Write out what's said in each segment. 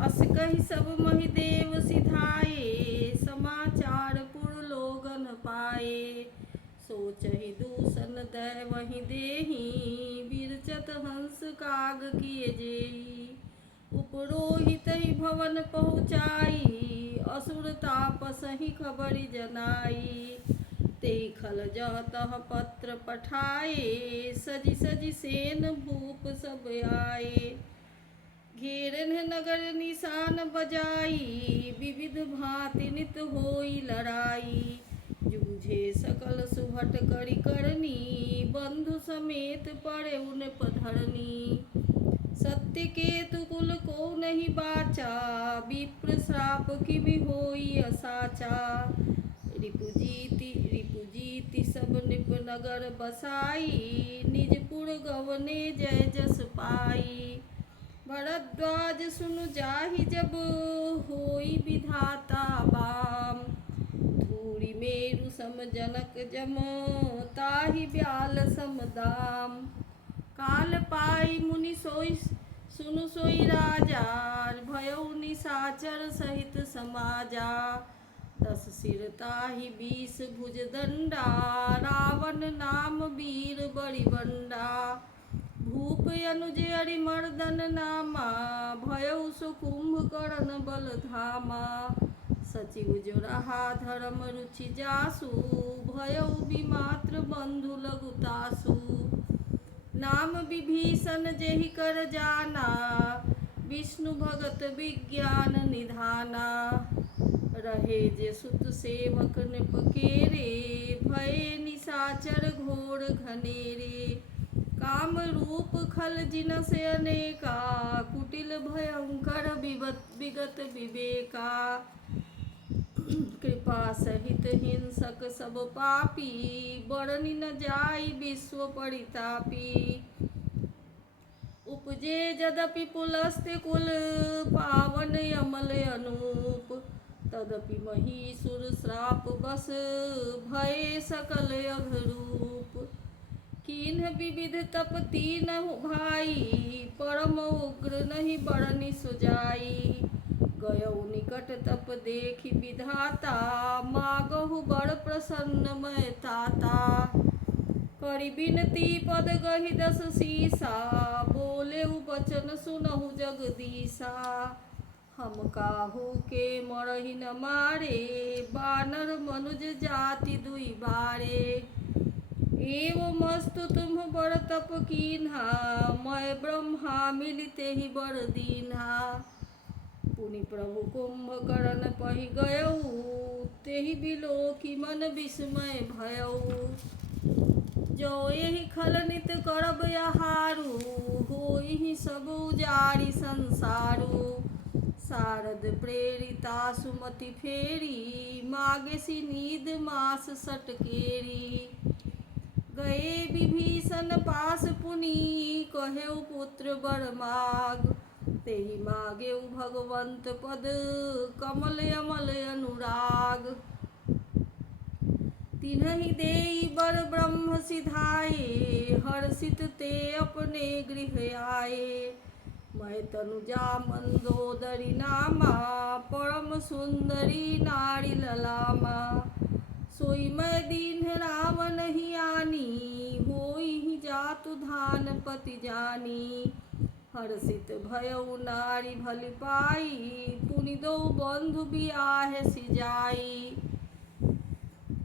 अस कहि सब महिदेव सिधाए, समाचार पुर लोगन पाए। सोचहि दूषण दै वहीं देही, बिरचत हंस काग किए जेही। उपरोहित ही भवन पहुँचाई, असुर तापसहि खबरि जनाई। तेहि खल जह तह पत्र पठाए, सजि सजि सेन भूप सब आए। घेरन नगर निशान बजाई, विविध भांति नित होई लड़ाई। जूझे सकल सुभट करि करनी, बंधु समेत पड़े उन पधरनी। सत्य केतु कुल को नहीं बाचा, विप्र श्राप किमि होई असाचा। रिपुजीति सब निप नगर बसाई, निजपुर गवने जय जस पाई। भरद्वाज सुनु जाहि जब, होई विधाता बाम। धूरि मेरु सम जनक जम, ताहि ब्याल सम दाम। काल पाई मुनि सोई सुनु सोई राजा, भयउ निशाचर सहित समाजा। 10 सिर ताहि 20 भुज दंडा, रावण नाम वीर बड़िबंडा। भूप अनुज अरिमर्दन नामा, भयउ सो कुंभकर्ण बल धामा। सचिव जोरहा धर्म रुचि जासु, भयउ विमात्र बंधु लघुतासु। नाम विभीषण जेहि कर जाना, विष्णु भगत विज्ञान निधाना। रहे जे सुत सेवक नृप केरे, भये निशाचर घोर घनेरे। काम रूप खल जिनस अनेका, कुटिल भयंकर विगत विवेका। कृपा सहित हिंसक सब पापी, बरनि न जाई विश्व परितापी। उपजे यद्यपि पुलस्त्य कुल, पावन अमल अनूप। तदपि महीसुर श्राप बस, भये सकल अघरूप। कीन्ह विविध तप तीनहु भाई, परम उग्र नहीं बरनि सुजाई। गयउ निकट तप देखि विधाता, मागहु बर प्रसन्न मय ताता। करि बिनती पद गहि 10 सीसा, बोलेउ बचन सुनहु जगदीसा। हम काहू के मरहि न मारे, बानर मनुज जाति दुई बारे। एवमस्तु तुम बर तप कीन्हा, मैं ब्रह्मा मिलिते ही बर दीन्हा। पुनि प्रभु कुंभकर्ण पहि गयउ, तेहि बिलोकी मन विस्मय भयउ। जो एहि खल नित करब आहारू, होई सब उजारि संसारू। शारद प्रेरिता सुमति फेरी, मागेसी नीद मास सटकेरी। गए विभीषण पास पुनि, कहेउ पुत्र बर माग। तेहि मागेउ भगवंत पद, कमल अमल अनुराग। तिन्हि देई बर ब्रह्म सिधाए, हर्षित ते अपने गृह आए। मैं तनुजा मंदोदरी नामा, परम सुंदरी नारी ललामा। सोई मैं दीन्ह रावण ही आनी, होई ही जातु धान पति जानी। हर्षित भयउ नारी भलि पाई, पुनि दो बंधु बियाहे सिजाई।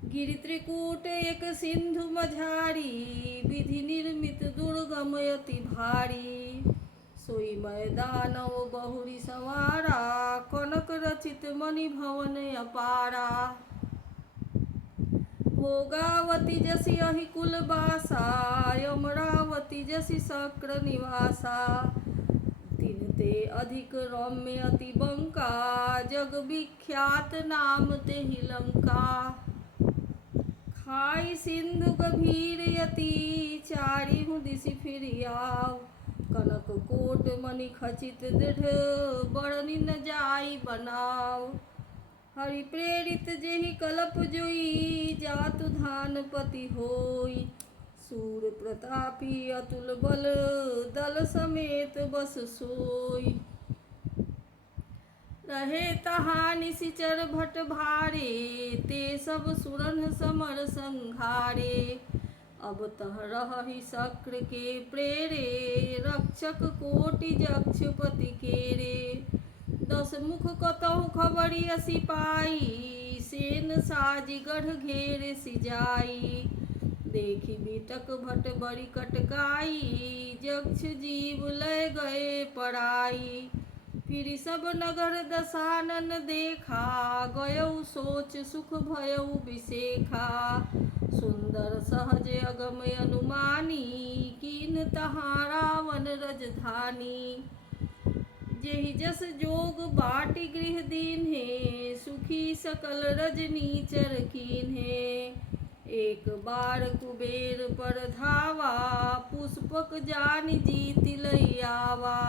गिरि त्रिकूट एक सिंधु मझारी, विधि निर्मित दुर्गम अति भारी। सोई मैं दानव बहुरी संवारा, कनक रचित मणि भवन अपारा। भोगावती जसि अहि कुल बासा, अमरावती जसि शक्र निवासा। तिनते अधिक रम्य अति बंका, जग विख्यात नाम तेहि लंका। खाई सिंधु गभीर अति, चारिहु दिसि फिरि आव। कनक कोट मणि खचित दृढ़, बरनि न जाई बनाव। हरि प्रेरित जेहि कलप जोई, जातु धान पति होई। सूर प्रतापी अतुल बल, दल समेत बस सोई। रहे तहाँ निशिचर भट भारे, ते सब सुरन समर संघारे। अब तह रहहि शक्र के प्रेरे, रक्षक कोटि जक्षपति केरे। 10 मुख कतहु खबरिय सिपाई, सेन साजि गढ़ घेर सिजाई। देखी बिटक भट बड़ी कटकाई, जक्ष जीव लय गए पराई। फिर सब नगर दसानन देखा, गयौ सोच सुख भयौ बिसेखा। सुंदर सहज अगम अनुमानी, कीन तहाँ रावण रजधानी। जेहि जस जोग बाटि गृह दीन्हे, सुखी सकल रजनीचर कीन्हे। एक बार कुबेर पर धावा, पुष्पक जानि जीति लई आवा।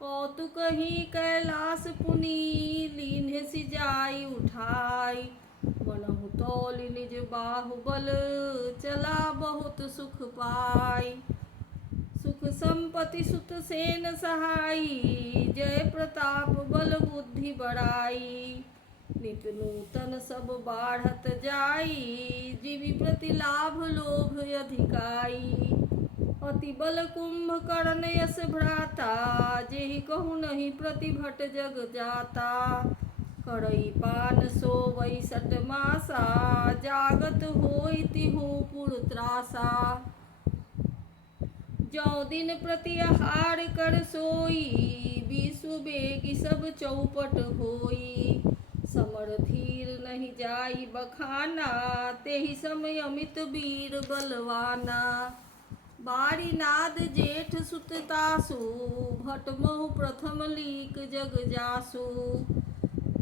कौतुक ही कैलास पुनि, लीन्हे सिजाई उठाई। बनहु तौल निज बाहुबल, चला बहुत सुख पाई। सुख संपत्ति सुत सेन सहाई, जय प्रताप बल बुद्धि बड़ाई। नित नूतन सब बाढ़त जाई, जीवी प्रति लाभ लोभ अधिकाई। अति बल कुंभकर्ण यश भ्राता, जेहि कहु नहीं प्रतिभट जग जाता। करई पान सोवई 6 मासा, जागत होई तिहु पुर त्रासा। जौ दिन प्रति आहार कर सोई, विश्व बेगी सब चौपट होई। समर धीर नहीं जाई बखाना, तेहि समय अमित वीर बलवाना। बारी नाद जेठ सुत तासु, भट महु प्रथम लीक जग जासु।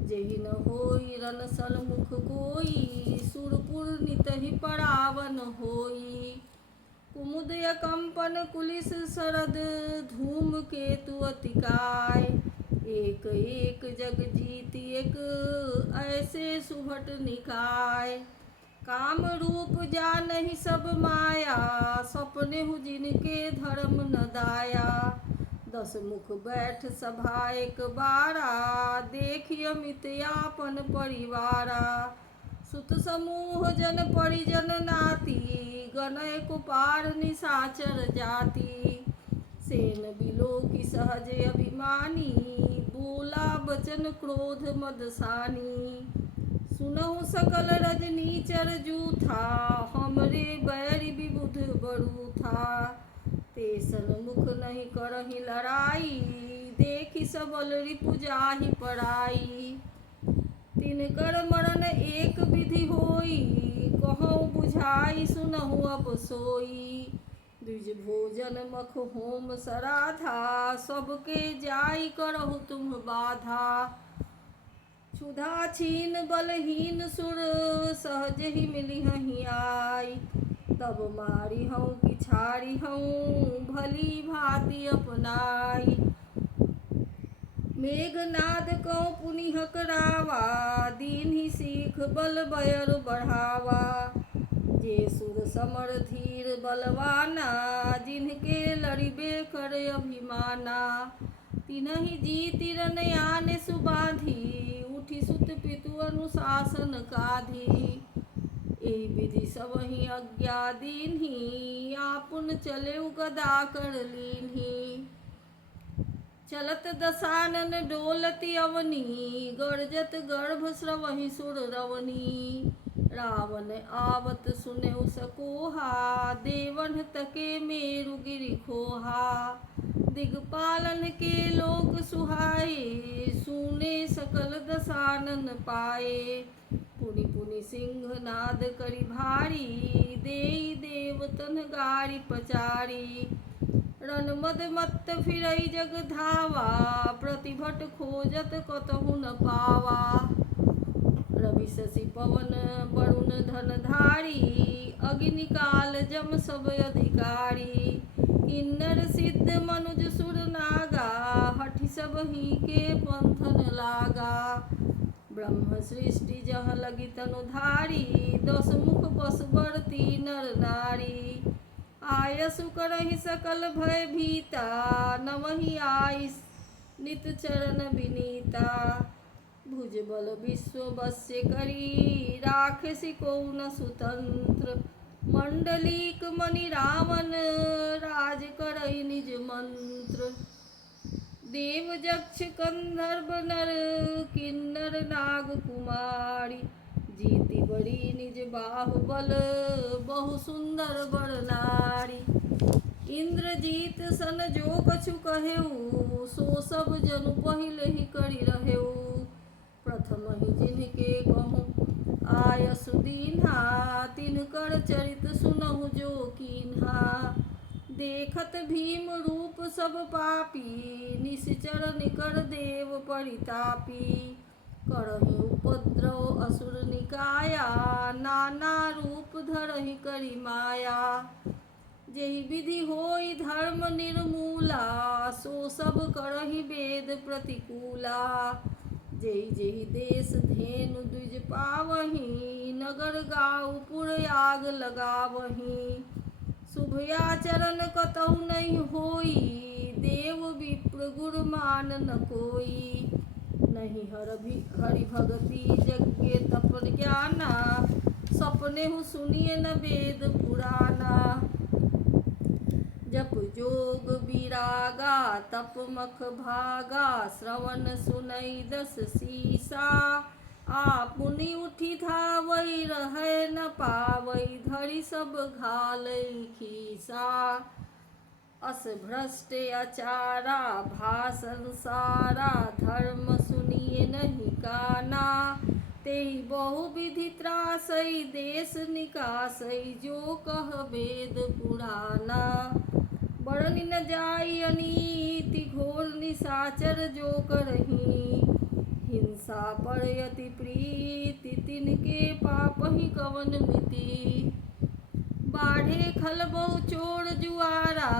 जेहि न होई रन सलमुख कोई, सुरपुर नितहि परावन होई। कुमुदय कंपन कुलिस शरद, धूम केतु अतिकाय। एक एक जग जीत एक, ऐसे सुभट निकाय। काम रूप जानहि सब माया, सपनेहु जिनके धर्म न दाया। 10 मुख बैठ सभा एक बारा, देखि अमित यापन परिवारा। सुत समूह जन परिजन नाती, गनय कुपार निशाचर जाति। सेन बिलोकि सहज अभिमानी, बोला बचन क्रोध मदसानी। सुनहु सकल रजनीचर जूथा, हमरे बैरि विबुध बरूथा। तेसन मुख नहीं करहि लड़ाई, देखि सबल रिपु जाहि पराई। तिनकर मरण एक विधि होई, कहूँ बुझाई सुनहु अब सोई। द्विज भोजन मख होम सराधा, सबके जाई करहु तुम बाधा। क्षुधा छीन बलहीन सुर, सहज ही मिलिहहि आई। तब मारी हूँ कि छाड़ी हूँ, भली भांति अपनाई। मेघनाद कौ पुनिह करावा, दीन्हि सीख बल बयर बढ़ावा। जे सुर समर धीर बलवाना, जिनके लड़िबे कर अभिमाना। तिन्हि जीति रन आने सुबाधी, उठि सुत पितु अनुशासन काधी। एहि विधि सबहि आज्ञा दीन्हि, आपुन चलेउ गदा कर लीन्हि। चलत दसानन डोलति अवनी, गर्जत गर्भ स्रवहि सुर रवनी। रावण आवत सुनेउ सकोहा, देवन तके मेरु गिरि खोहा। दिगपालन के लोक सुहाए, सुने सकल दसानन पाए। पुनि पुनि सिंह नाद करि भारी, देई देवतन गारि पचारी। रण मद मत्त फिरई जग धावा, प्रतिभट खोजत कतहु न पावा। रवि शशि पवन वरुण धनधारी, अग्नि काल जम सब अधिकारी। किन्नर सिद्ध मनुज सुर नागा, हठि सबहि के पंथन लागा। ब्रह्म सृष्टि जह लगी तनुधारी, 10 मुख बस बरती नर नारी। आयसु करहि सकल भय भीता, नवहि नित चरण विनीता। भुजबल विश्व वश्य करी राखसी को न स्वतंत्र। मंडलीक मणि रावण राज करई निज मंत्र। देव यक्ष गंधर्व नर किन्नर नाग कुमारी। जीति बड़ी निज बाहुबल बहु सुंदर बर नारी। इंद्रजीत सन जो कछु कहेऊ सो सब जनु पहिले ही करी रहेऊ। प्रथम ही जिनके कहूँ आयसु दीन्हा तिनकर चरित सुनहु जो कीन्हा। देखत भीम रूप सब पापी निश्चर निकर देव परितापी। करहि उपद्रव असुर निकाया नाना रूप धरहि करी माया। जेहि विधि होई धर्म निर्मूला सो सब करहि वेद प्रतिकूला। जेहि जेहि देश धेनु द्विज पावहीं नगर गाँव पुर आग लगावहीं। शुभ आचरण कतहु नहीं होई देव विप्र गुर मान न कोई। नहीं हरि भगति यज्ञ तप ज्ञाना सपने हु सुनिए न वेद पुराना। जप जोग विरागा तप मख भागा श्रवण सुनई दस सीसा। आपुनि उठी धावई रहे न पावई धरि सब घालई खीसा। अस भ्रष्ट अचारा भाषण सारा धर्म सुनिए नहीं काना। तेहि बहु विधि त्रासई देश निकासई जो कह वेद पुराना। बरनि न जाई अनीति घोर निशाचर जो करहीं। हिंसा पर यति प्रीति तिनके पापहि कवन मिति। बाढ़े खल बहु चोर जुआरा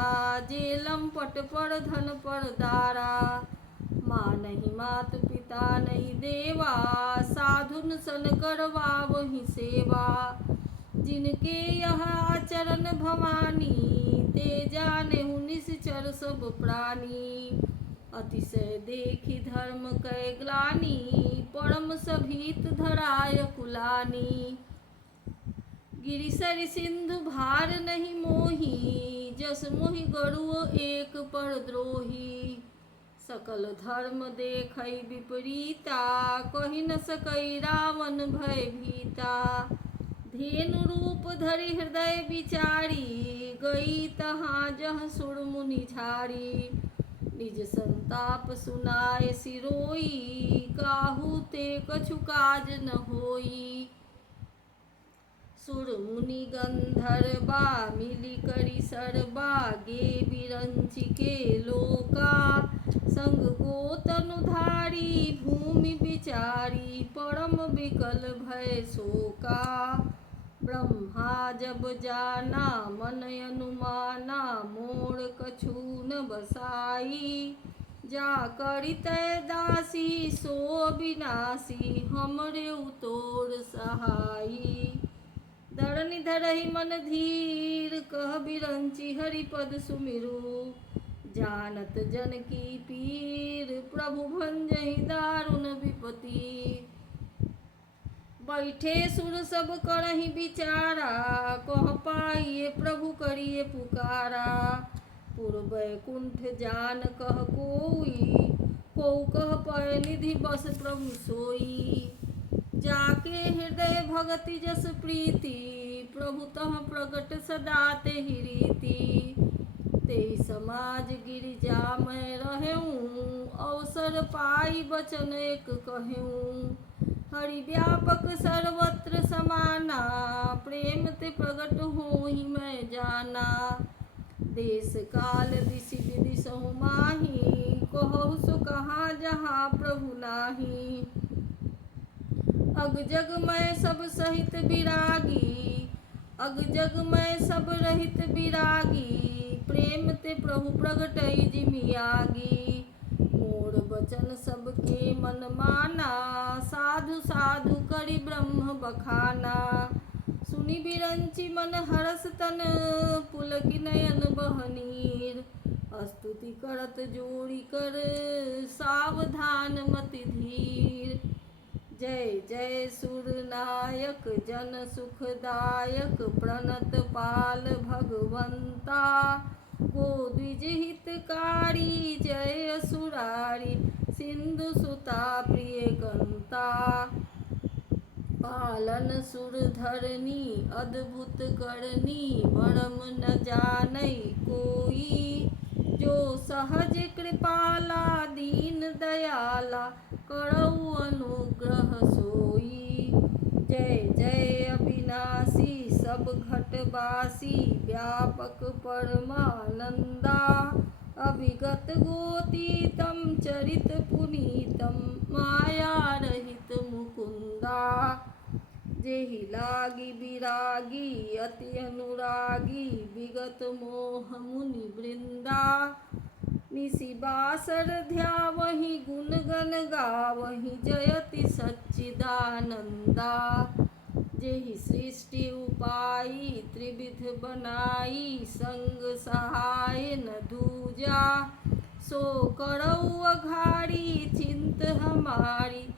जेलम पट पर धन पर दारा। मानहि मात पिता नहीं देवा साधुन सन करवावहि सेवा। जिनके यह आचरण भवानी ते जानेहु निश्चर सब प्राणी। अतिशय देखी धर्म कै ग्लानि परम सभीत धराय कुलानि। गिरिसरि सिंधु भार नहीं मोही जस मोहि गरुड़ एक पर द्रोही। सकल धर्म देखई विपरीता कहि न सकई रावण भय भीता। धेनु रूप धरि हृदय विचारी गई तहाँ जह सुर मुनि झारी। निज संताप सुनाए सिरोई काहू ते कछु काज न होई। सुर मुनि गंधर्वा मिली करी सरबा गे बिरंचि के लोका। संग को तनुधारी भूमि विचारी परम विकल भय शोका। ब्रह्मा जब जाना मन अनुमाना मोर कछु न बसाई। जा करित दासी सो विनाशी हमरे उतोर सहाई। धरनि धरहि मन धीर कह बिरंचि हरिपद सुमिरु। जानत जन की पीर प्रभु भंजहि दारुण विपति। बैठे सुर सब करहि विचारा कह पाइए प्रभु करिए पुकारा। पूर्व बैकुंठ जान कह कोई को कह पय निधि बस प्रभु सोई। जाके हृदय भगति जस प्रीति प्रभु तह प्रगट सदा तेहि रीति। तेहि समाज गिरिजा मैं रहेऊँ अवसर पाई बचन एक कहेऊँ। हरि व्यापक सर्वत्र समाना प्रेम ते प्रगट होहि मैं जाना। देश काल दिशि विदिशहु माही कहु सो कहाँ जहाँ प्रभु नाही। अग जग मैं सब सहित विरागी अग जग मैं सब रहित विरागी। प्रेम ते प्रभु प्रगटई जिमियागी। मोर बचन सबके मन माना साधु साधु करि ब्रह्म बखाना। सुनि बिरंचि मन हरस तन पुलकि नयन बहनीर स्तुति करत जोड़ी कर सावधान मति धीर। जय जय सुर नायक जन सुखदायक प्रणत पाल भगवंता। गो द्विज हितकारी जय असुरारी सिंधु सुता प्रिय कंता। पालन सुर धरनी अद्भुत करनी मरम न जानई कोई। जो सहज कृपाला दीन दयाला करऊ अनुग्रह सोई। जय जय अविनाशी सब घटवासी व्यापक परमानंदा। अभिगत गोतीतम चरित पुनीतम माया रहित मुकुंदा। जेहि लागी विरागी अति अनुरागी विगत मोह मुनि वृंदा। निसि बासर ध्यावहि गुण गण गावहि जयति सच्चिदानंदा। जेहि सृष्टि उपाई त्रिविध बनाई संग सहाय न दूजा। सो करऊ अघारी चिंत हमारी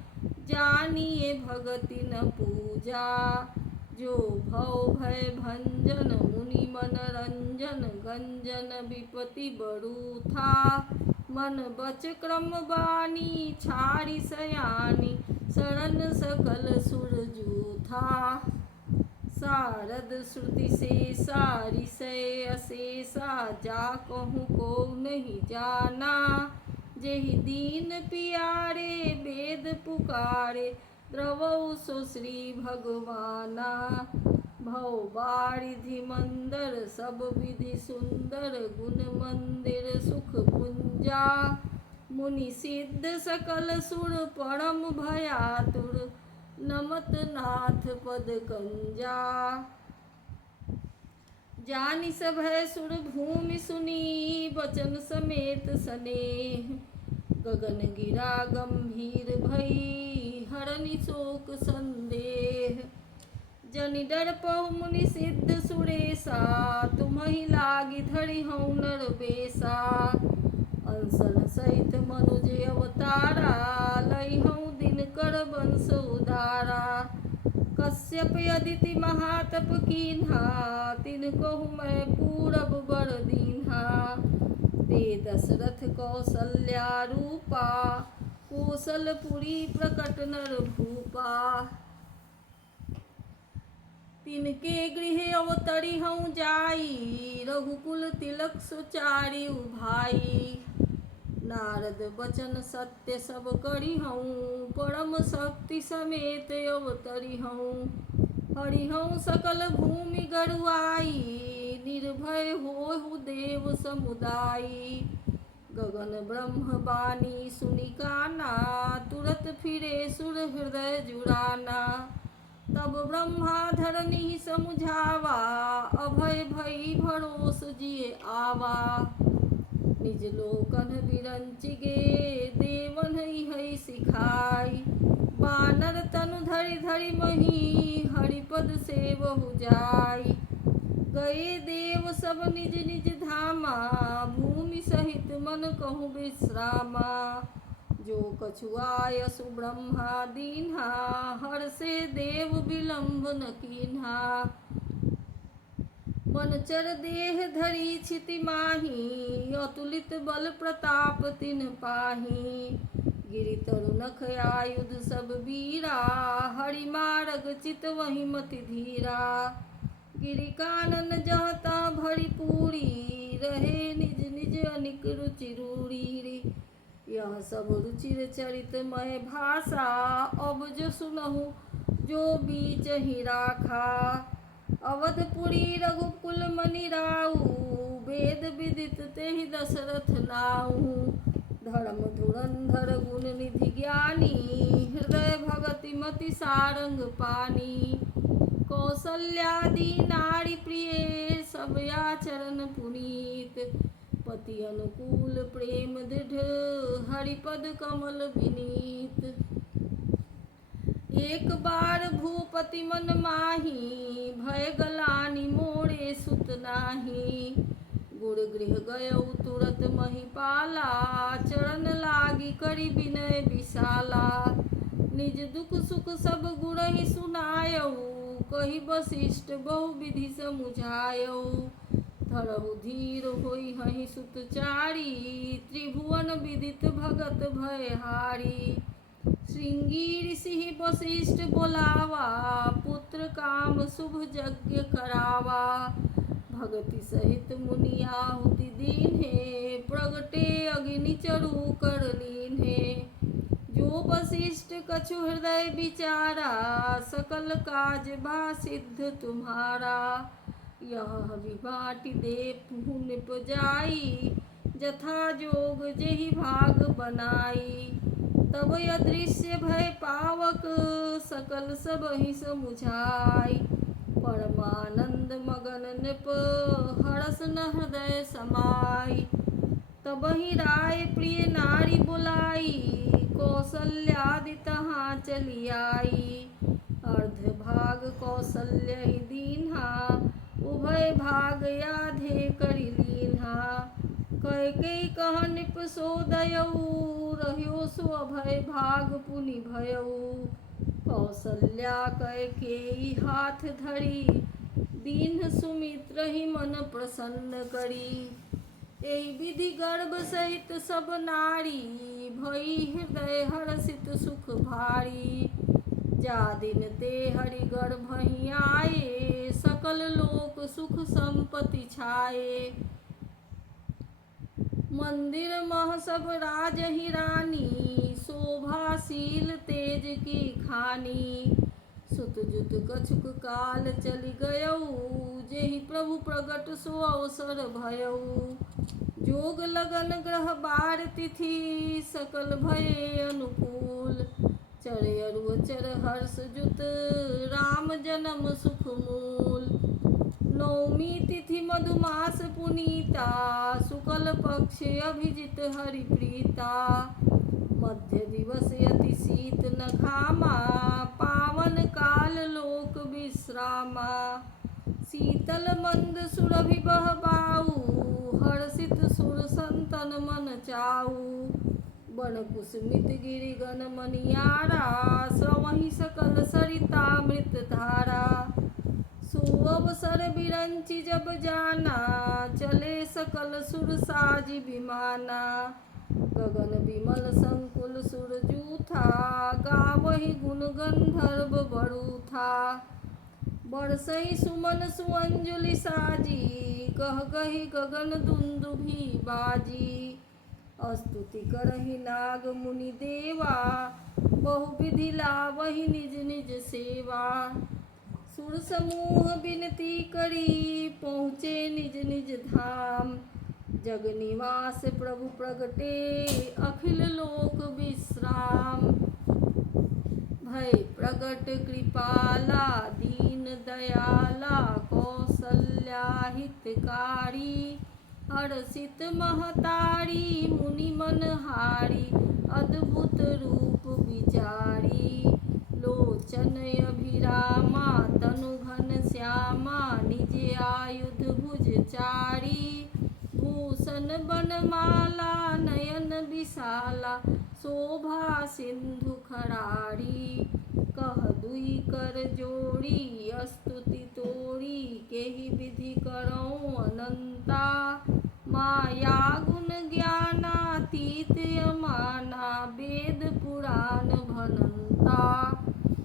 जानिए भगति न पूजा। जो भव भय भंजन मुनि मनरंजन गंजन विपति बरु था। मन बच क्रम बानी छाड़ी सयानी शरण सकल सुरजू था। सारद श्रुति शेषा ऋषय अशेषा जा कहूँ को नहीं जाना। जेहि दीन पियारे वेद पुकारे द्रवौ सो श्री भगवाना। भव बारिधि मंदर सब विधि सुंदर गुण मंदिर सुख पुंजा। मुनि सिद्ध सकल सुर परम भयातुर नमत नाथ पद कंजा। जानि सभय सुर भूमि सुनी बचन समेत स्नेह। गगन गिरा गंभीर भई हरनि शोक संदेह। जनि डर पहु मुनि सिद्ध सुरेशा तुम्हि लागी धरि हऊँ नर बेसा। अंसन सहित मनुज अवतारा लई हऊँ दिनकर वंश उदारा। कश्यप अदिति महातप कीन्हा तिन कहु मैं पूरब बर दीन्हा। ते दशरथ कौसल्या रूपा कौशलपुरी प्रकट नर भूपा। तिनके गृह अवतरी हऊँ जाई रघुकुल तिलक सुचारी भाई। नारद बचन सत्य सब करी हऊँ परम शक्ति समेत अवतरी हऊँ। हरि हऊँ सकल भूमि गरुआई निर्भय होहु देव समुदायी। गगन ब्रह्म बानी सुनि काना तुरत फिरे सुर हृदय जुड़ाना। तब ब्रह्मा धरनी समुझावा अभय भई भरोस जिए आवा। निज लोकन बिरंचि गे देवन हई सिखाई। बानर तनु धरि धरि मही हरिपद सेवहु जाई। गए देव सब निज निज धामा भूमि सहित मन कहूँ विश्रामा। जो कछुआय सुब्रह्मा दीन्हा हर्षे देव विलंब न कीन्हा। मनचर देह धरी क्षिति माही अतुलित बल प्रताप तिन पाही। गिरि तरु नख आयुध सब वीरा हरि मारग चित वही मति धीरा। गिरि कानन जहता भरी पूरी रहे निज निज अनिक रुचि रूरी। यह सब रुचिर चरित मय भाषा अब जो सुनहु जो बीच ही राखा। अवधपुरी रघुकुल मनि राऊ वेद विदित तेहि दशरथ नाऊ। धर्म धुरंधर गुण निधि ज्ञानी हृदय भगति मति सारंग पानी। कौसल्यादि नारी प्रिय सब आचरण पुनीत। पति अनुकूल प्रेम दृढ़ हरिपद कमल विनीत। एक बार भूपति मन माही भय गलानि मोरे सुत नाही। गुर गृह गयौ तुरत महिपाला, चरण लागी करी विनय विशाला। निज दुख सुख सब गुरहि सुनायौ, कहि वशिष्ठ बहु विधि समुझायौ। धरहु धीर होई हहि सुत चारी, त्रिभुवन विदित भगत भयहारी। श्रृंगी ऋषि वशिष्ठ बोलावा, पुत्र काम शुभ यज्ञ करावा। भगति सहित मुनि आहुति दीन्हे, प्रगटे अग्नि चरु कर लीन्हे। जो वशिष्ठ कछु हृदय विचारा, सकल काज बा सिद्ध तुम्हारा। यह विभाटि दे निप जाई, जथा जोग जेहि भाग बनाई। तब अदृश्य भय पावक, सकल सबहि समुझाई। परमानंद मगन नृप, हरस न हृदय समाई। तबहि राय प्रिय नारी बुलाई, कौसल्यादि तहाँ चली आई। अर्ध भाग कौसल्य ही दीन्हा, उभय भाग याधे करि लीन्हा। कैकेयी कह नृप सोदयौ, रह्यो सो अभय भाग पुनि भयौ। कौसल्या कैकेयी हाथ धरी, दीन्ह सुमित्र ही मन प्रसन्न करी। एहि विधि गर्भ सहित सब नारी, भई हृदय हर्षित सुख भारी। जा दिन ते हरि गर्भहि आए, सकल लोक सुख संपत्ति छाए। मंदिर मह सब राजहि रानी, शोभाशील तेज की खानी। सुत जुत कछुक काल चलि गयौ, जेहि प्रभु प्रगट सो अवसर भयौ। जोग लगन ग्रह बार तिथि, सकल भये अनुकूल। चर अरु चर हर्ष जुत, राम जन्म सुख मूल। नवमी तिथि मधुमास पुनीता, शुक्ल पक्ष अभिजित हरि प्रीता। मध्य दिवस अति शीत न घामा, पावन काल लोक विश्रामा। शीतल मंद सुरभि बह बाऊ, हर्षित सुर संतन मन चाऊ। बन कुसुमित गिरि गन मनियारा, स्रवहि सकल सरिता मृत धारा। सुअवसर बिरंचि जब जाना, चले सकल सुर साजी विमाना। गगन विमल संकुल सुर जूथा, गावहि गुण गंधर्व बरूथा। बरसहि सुमन सुअंजुलि साजी, कह कहि गगन दुंदुभि बाजी। स्तुति करहि नाग मुनि देवा, बहु विधि लावहि निज निज सेवा। सुर समूह बिनती करी, पहुँचे निज निज धाम। जग निवास प्रभु प्रगटे, अखिल लोक विश्राम। भय प्रगट कृपाला, दीन दयाला, कौसल्या हितकारी। हर्षित महतारी, मुनि मनहारी, अद्भुत रूप विचारी। लोचन अभिरामा, तनु घन श्यामा, निज आयुध भुज चारी। भूषण बनमाला, नयन विशाला, शोभा सिंधु खरारी। कह दुई कर जोड़ी, स्तुति तोड़ी, केहि विधि करौं अनंता। माया गुण ज्ञानातीत अमाना, वेद पुराण भनंता।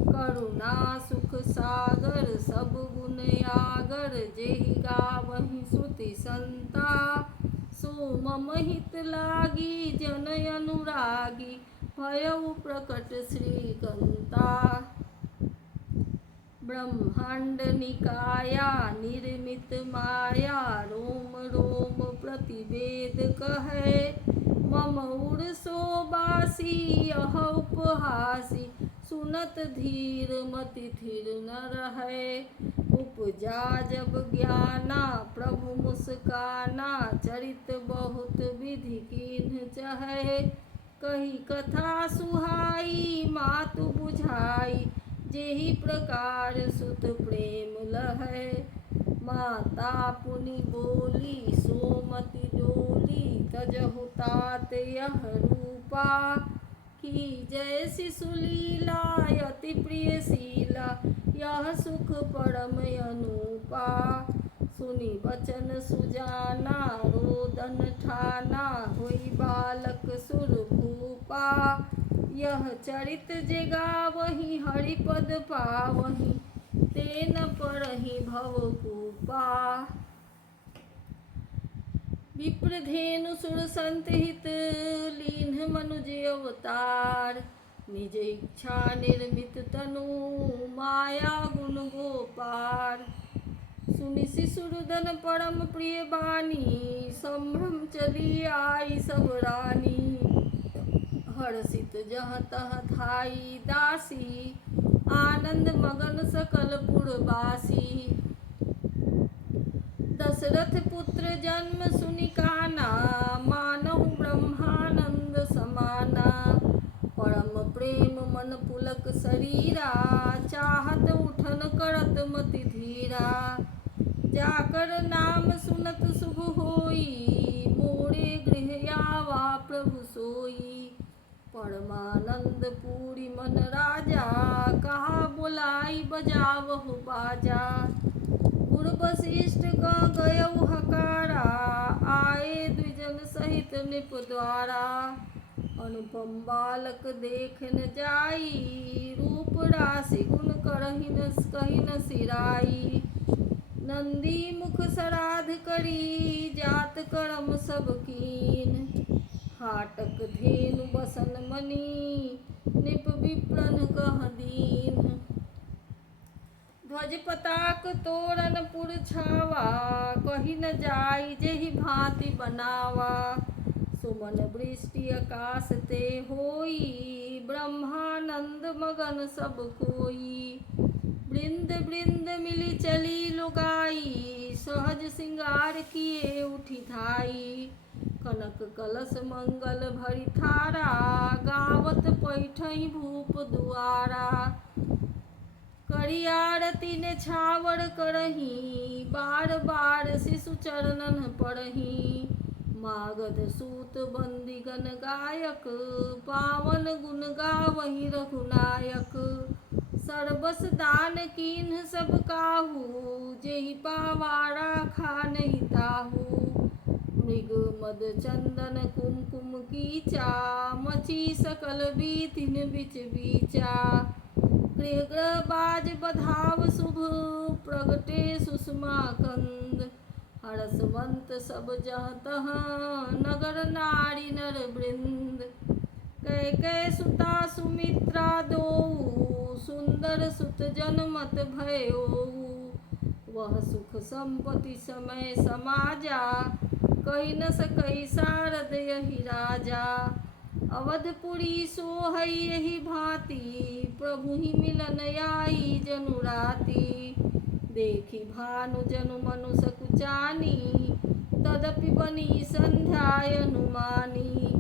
करुणा सुख सागर, सब गुण आगर, जेहि गावहि श्रुति संता। सो मम हित लागी, जन अनुरागी, भयउ प्रकट श्रीकंता। ब्रह्मांड निकाया, निर्मित माया, रोम रोम प्रतिवेद कहे। मम उर सोबासी, यह उपहासी, सुनत धीर मति थिर न रहे। उपजा जब ज्ञाना, प्रभु मुस्काना, चरित बहुत विधि कीन्ह चहे। कही कथा सुहाई, मातु बुझाई, जेहि प्रकार सुत प्रेम लहै। माता पुनि बोली सोमति डोली तजहु तात यह रूपा की जय शिशुलीला अति प्रिय शीला यह सुख परम अनूपा सुनि बचन सुजाना रोदन ठाना होई बालक सुर भूपा यह चरित जगा वही हरिपद पावही तेन परहि भवकूपा विप्रधेनु सुर संत हित लीन्ह मनुज अवतार निज इच्छा निर्मित तनु माया गुण गोपार सुनि शिशुरुदन परम प्रिय बानी संभ्रम चली आई सब रानी हर्षित जह तह थाई दासी आनंद मगन सकल पुरवासी दशरथ पुत्र जन्म सुनि काना मानहु ब्रह्मानंद समाना परम प्रेम मन पुलक शरीरा चाहत उठन करत मति धीरा जाकर नाम सुनत शुभ होई मोरे गृह आवा प्रभु सोई परमानंद पूरी मन राजा कहा बुलाई बजावहु बाजा गुरु वशिष्ठ का गयउ हकारा आए द्विजन सहित निप द्वारा अनुपम बालक देख न जाई रूप राशि गुण कही न सिराई नंदी मुख सराध करी जात करम सब कीन हाटक धेनु बसन मणि निप विप्रन कह दीन ध्वज पताक तोरण पुर छावा कही न जाई जेहि भांति बनावा सुमन वृष्टि आकाश ते होई ब्रह्मानंद मगन सब कोई वृंद वृंद मिली चली लुगाई सहज सिंगार किए उठी धाई कनक कलश मंगल भरी थारा गावत पैठई भूप दुआरा करी आरती ने छावर करही बार बार शिशु चरणन पढ़ही मागध सूत बंदीगण गायक पावन गुण गावही रघुनायक सर्वस दान कीन्ह सब काहू जेहि पावारा खा नहीं ताहू मृग मद चंदन कुमकुम कीचा मची सकल बीतिन बिच बीचा गृह बाज बधाव शुभ प्रगटे सुषमा कंद हरसवंत सब जह तह नगर नारी नर वृंद कैकेय सुता सुमित्रा दो सुंदर सुत जनमत भयो वह सुख संपत्ति समय समाजा कही न सकई सारद यही राजा अवधपुरी सोहई यही भांति प्रभु ही मिलन आई जनु राति देखी भानु जनु मनु सकुचानी तदपि बनी संध्या अनुमानी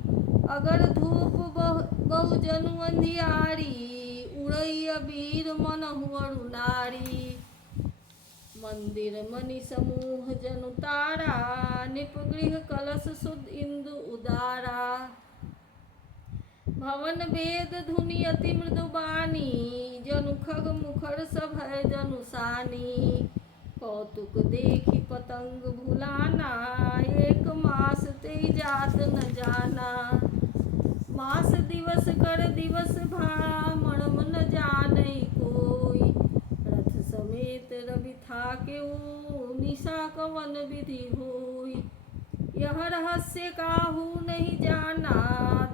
अगर धूप बहु जनु अंधियारी उड़ई अबीर मनहु अरु नारी मंदिर मणि समूह जनु तारा निप गृह कलश सुध इंदु उदारा भवन वेद धुनि अति मृदुबानी जनु खग मुखर सभय जनु सानी कौतुक देखी पतंग भुलाना एक मास ते जात न जाना मास दिवस कर दिवस भ्रमण न जाने कोई रथ समेत रवि था के निशा कवन विधि होई यह रहस्य काहू नहीं जाना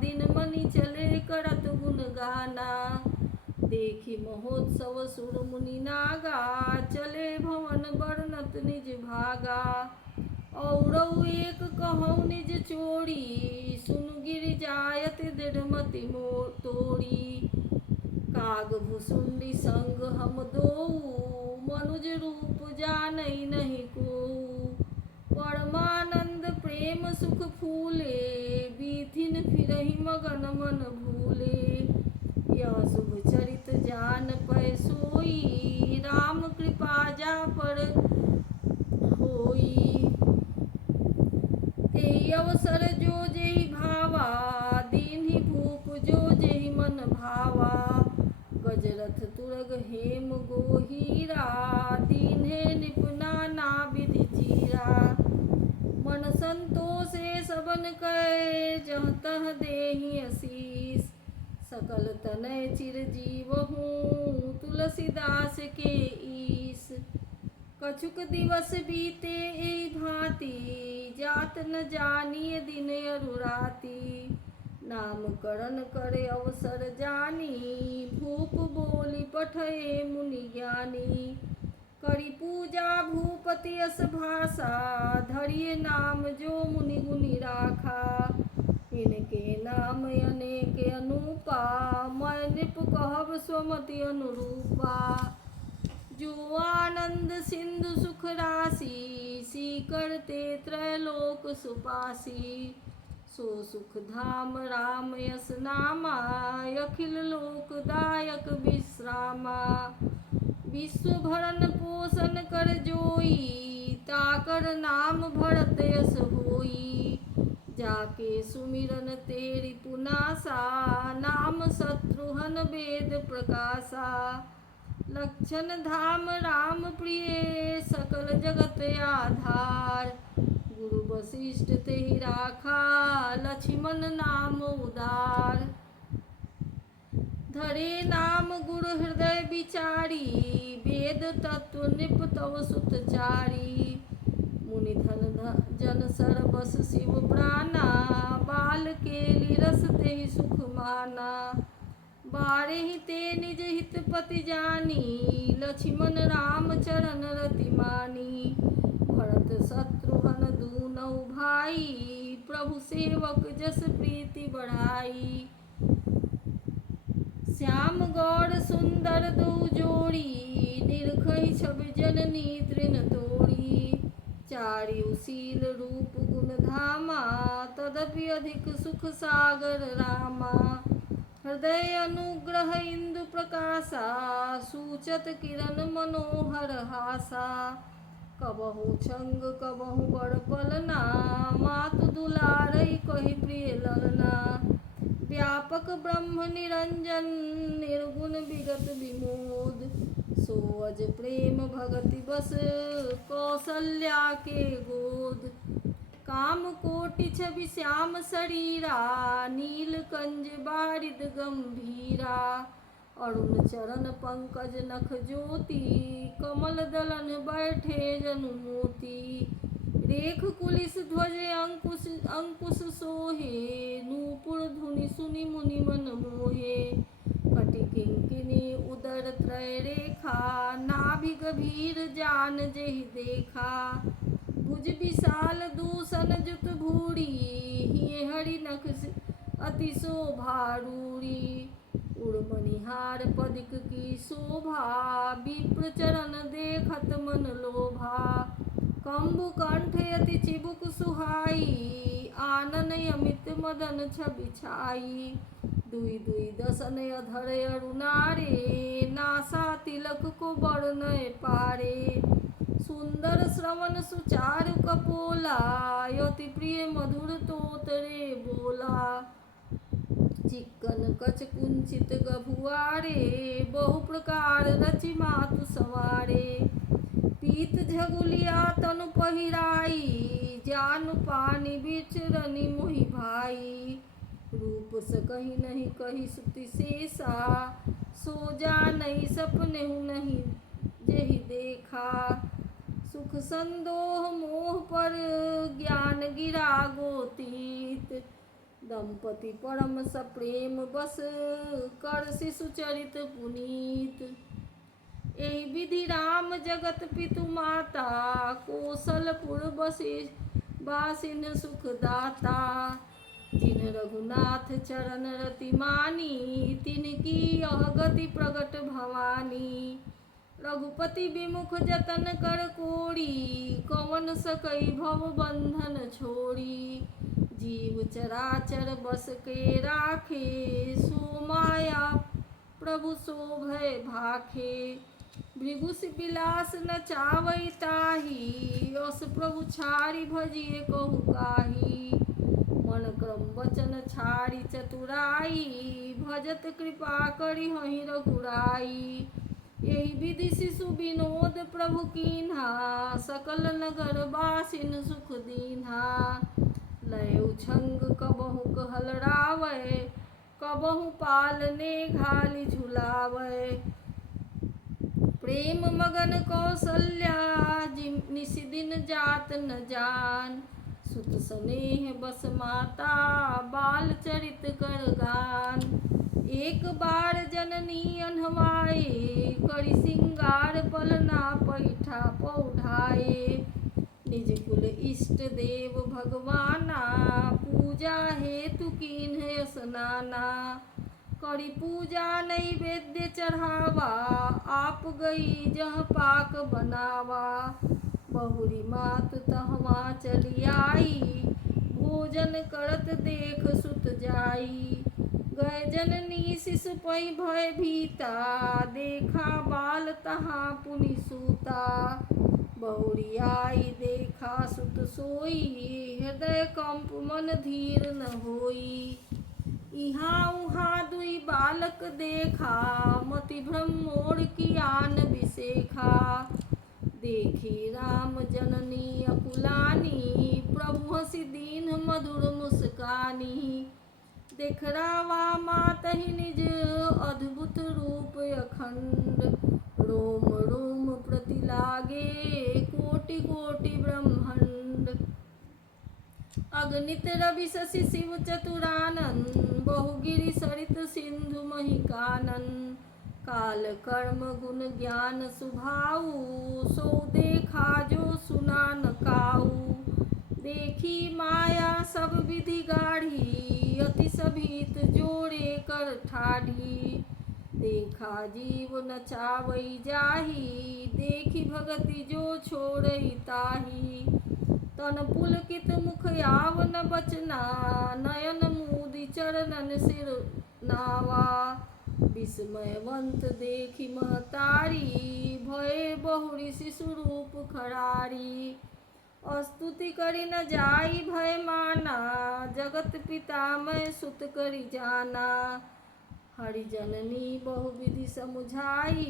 दिन मनि चले करत गुण गाना देखी महोत्सव सुर मुनि नागा चले भवन वर्णत निज भागा औरौ एक कहौ निज चोरी सुन गिर जायत दृढ़मति तोड़ी काग भुसुंडी संग हम दो मनुज रूप जानई नहीं को परमानंद प्रेम सुख फूले बीथिन फिरहि मगन मन भूले यह शुभ चरित जान पै सोई राम कृपा जा पर हेम गोहीरा, दीन्हे निपुणा ना विधि चीरा। मन संतोषे सबन कै, जहाँ तह देहि आशीष। सकल तनय चिरजीव हूँ, तुलसीदास के ईश। कछुक दिवस बीते एहि भांति, जात न जानिए दिन अरु राति। नामकरण करे अवसर जानी, भूप बोली पठये मुनि ज्ञानी। करी पूजा भूपति यस भाषा, धरिए नाम जो मुनि गुनि राखा। इनके नाम अनेक अनूपा, मैं नृप कहब स्वमति अनुरूपा। जो आनंद सिंधु सुख राशि, सीकर ते त्रैलोक सुपासी। सो सुख धाम राम यस नामा, अखिल लोकदायक विश्रामा। विश्व भरण पोषण कर जोई, ताकर नाम भरत यस होई। जाके सुमिरन तेरि पुनासा, नाम शत्रुघ्न वेद प्रकाशा। लक्षण धाम राम प्रिय, सकल जगत आधार। गुरु वशिष्ठ तेहि राखा, लक्ष्मण नाम उदार। धरे नाम गुरु हृदय विचारी, वेद तत्व नृप तव सुतचारी। मुनि धन जन सर बस शिव प्राणा, बाल केली रस तेहि सुख माना। बारहि ते निज हित पति जानी, लक्ष्मण राम चरण रति मानी। भरत शत्रुघ्न दूनौ भाई, प्रभु सेवक जस प्रीति बढ़ाई। श्याम गौर सुंदर दो जोड़ी, निरखई छवि जननी तृण तोड़ी। चारिउ शील रूप गुण धामा, तदपि अधिक सुख सागर रामा। हृदय अनुग्रह इंदु प्रकाशा, सूचत किरण मनोहर हासा। कबहु छंग कबहु बड़ पलना, मातु दुलारई कहि प्रिय ललना। व्यापक ब्रह्म निरंजन, निर्गुण विगत विमोद। सो अज प्रेम भगति बस, कौसल्या के गोद। काम कोटि छवि श्याम शरीरा, नील कंज बारिद गंभीरा। अरुण चरण पंकज नख ज्योति, कमल दलन बैठे जनु मोती। रेख कुलिस ध्वज अंकुश अंकुश सोहे, नूपुर धुनि सुनि मुनि मन मोहे। कटि किंकिनी उदर त्रय रेखा, नाभि गभीर जान जेहि देखा। भुज विशाल दूषण जुत भूरी, हिये हरि नख अति शोभा रूरी। उर्मनिहार पदिक की शोभा, विप्र चरण देखत मन लोभा। कंबु कंठ अति चिबुक सुहाई, आनन अमित मदन छवि छाई। दुई दुई दसन अधर अरुणारे, नासा तिलक को बरनय पारे। सुंदर श्रवण सुचारु कपोला, अति प्रिय मधुर तोतरे बोला। चिक्कन कछ कुंचित गभुआरे, बहु प्रकार रचि मातु सवारे। पीत झगुलिया तनु पहिराई, जानु पानी बिचरनि मोहि भाई। रूप सकहि नहीं कहि सुति शेषा, सो जानई सपनेहु नहीं जेहि देखा। सुख संदोह मोह पर, ज्ञान गिरा गोतीत। दंपति परम सप्रेम बस, कर शिशु चरित पुनीत। एहि विधि राम जगत पितु माता, कौशलपुर बसी बासिन सुख दाता। जिन रघुनाथ चरण रति मानी, तिनकी यह गति प्रगट भवानी। रघुपति विमुख जतन कर कोरी, कवन सकई भव बंधन छोड़ी। जीव चराचर बस के राखे, सो माया प्रभु सो भय भाखे। भृगुस बिलास न चावई ताही, यस प्रभु छाड़ी भजिए कहु काही। मन क्रम वचन छाड़ी चतुराई, भजत कृपा करी हहि रघुराई। यही विधि शिशु विनोद प्रभु कीन्हा, सकल नगर बासिन सुख दीन्हा। लय उछंग कबहु कहलरावै, कबहु पालने घाली झुलावै। प्रेम मगन कौशल्या निशिदिन जात न जान, सुत स्नेह बस माता बाल चरित कर गान। एक बार जननी अनहवाए, करि सिंगार पलना पैठा पौढ़ाए। निज कुल इष्ट देव भगवाना, पूजा हेतु कीन्ह स्नाना। करि पूजा नैवेद्य चढ़ावा, आप गई जह पाक बनावा। बहुरी मात तहवा चली आई, भोजन करत देख सुत जाई। गए जननी शिशु पै भय भीता, देखा बाल तहाँ पुनि सूता। बहुरी आई देखा सुत सोई, हृदय कंप मन धीर न होई। इहाँ उहाँ दुई बालक देखा, मति भ्रम मोर कियान बिसेखा। देखी राम जननी अकुलानी, प्रभु हँसी दीन मधुर मुस्कानी। देखरावा मातहि निज अद्भुत रूप अखंड, रोम रोम प्रति लागे कोटि कोटि ब्रह्मांड। अगणित रवि शशि शिव चतुरानन, बहुगिरि सरित सिंधु महिकानन। काल कर्म गुण ज्ञान सुभाऊ, सो देखा जो सुना न काऊ। देखी माया सब विधि गाढ़ी, अति सभीत जोड़े कर ठाढ़ी। देखा जीव नचावई जाही, देखी भगति जो छोड़ई ताही। तन पुलकित मुख आव न बचना, नयन मूदि चरणन सिर नावा। विस्मयवंत देखी महतारी, भये बहुरी शिशु रूप खरारी। स्तुति करि न जाई भय माना, जगत पिता मैं सुत करि जाना। हरि जननी बहु विधि समुझाई,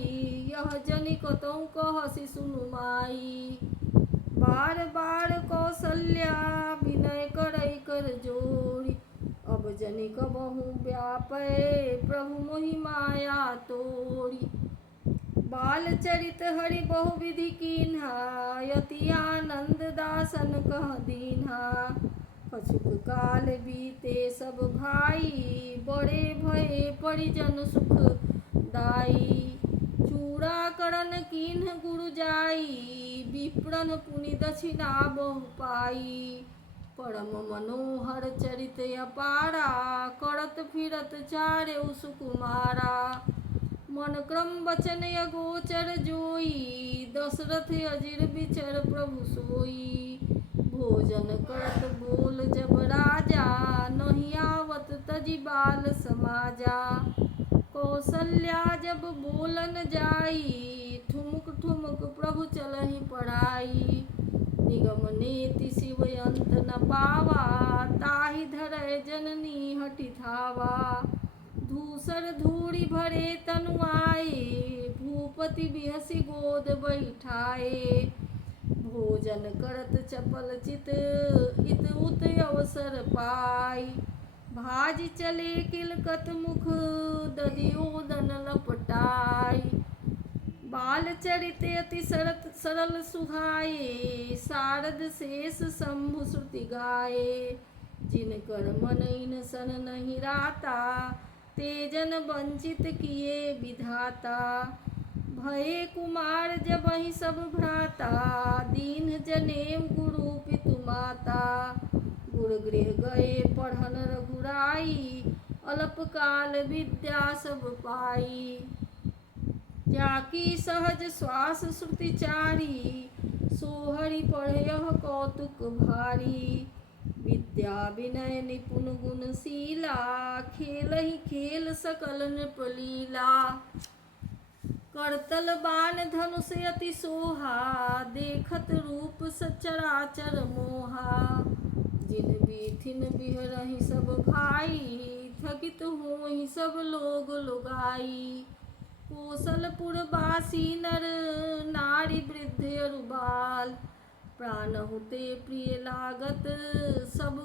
यह जनि कतहु कहसि सुनु माई। बार बार कौशल्या विनय करई कर जोरी, अब जनि कबहु व्यापै प्रभु मोहि माया तोरी। बाल चरित हरि बहु विधि कीन्हा, यति आनंद दासन कह दीन्हा। कछुक काल बीते सब भाई, बड़े भये परिजन सुख दाई। चूड़ा करण कीन्ह गुरु जाई, विप्रन पुनि दक्षिणा बहु पाई। परम मनोहर चरित अपारा, करत फिरत चारेउ सुकुमारा। मन क्रम वचन अगोचर जोई, दशरथ अजिर बिचर प्रभु सोई। भोजन करत बोल जब राजा, नहीं आवत तजि बाल समाजा। कौशल्या जब बोलन जाई, ठुमुक ठुमुक प्रभु चलहि पढ़ाई। निगम नेति शिव अंत न पावा, ताहि धरय जननी हठि धावा। धूसर धूड़ि भरे तनु आए, भूपति बिहसि गोद बैठाए। भोजन करत चपल चित, इत उत अवसर पाई। भाज चले किलकत मुख, दधियोदन लपटाई। बाल चरित अति सरल सुहाए, शारद शेष शंभु श्रुति गाए। जिनकर मन इन सन नहीं राता, तेजन वंचित किए विधाता। भये कुमार जबहि सब भ्राता, दीन जनेम गुरु पितु माता। गुर गृह गए पढ़न रघुराई, अल्पकाल विद्या सब पाई। जाकी सहज श्वास श्रुति चारी, सोहरि पढ़यह कौतुक भारी। विद्या विनय निपुण गुणशीला, खेलहि खेल सकल नृपलीला। करतल बाण धनुष अति सोहा, देखत रूप सचराचर मोहा। जिन बीथिन बिहरहि सब भाई, थकित होहि सब लोग लुगाई। कौशलपुरवासी नर नारी वृद्ध अरु बाल, प्राण होते प्रिय लागत सब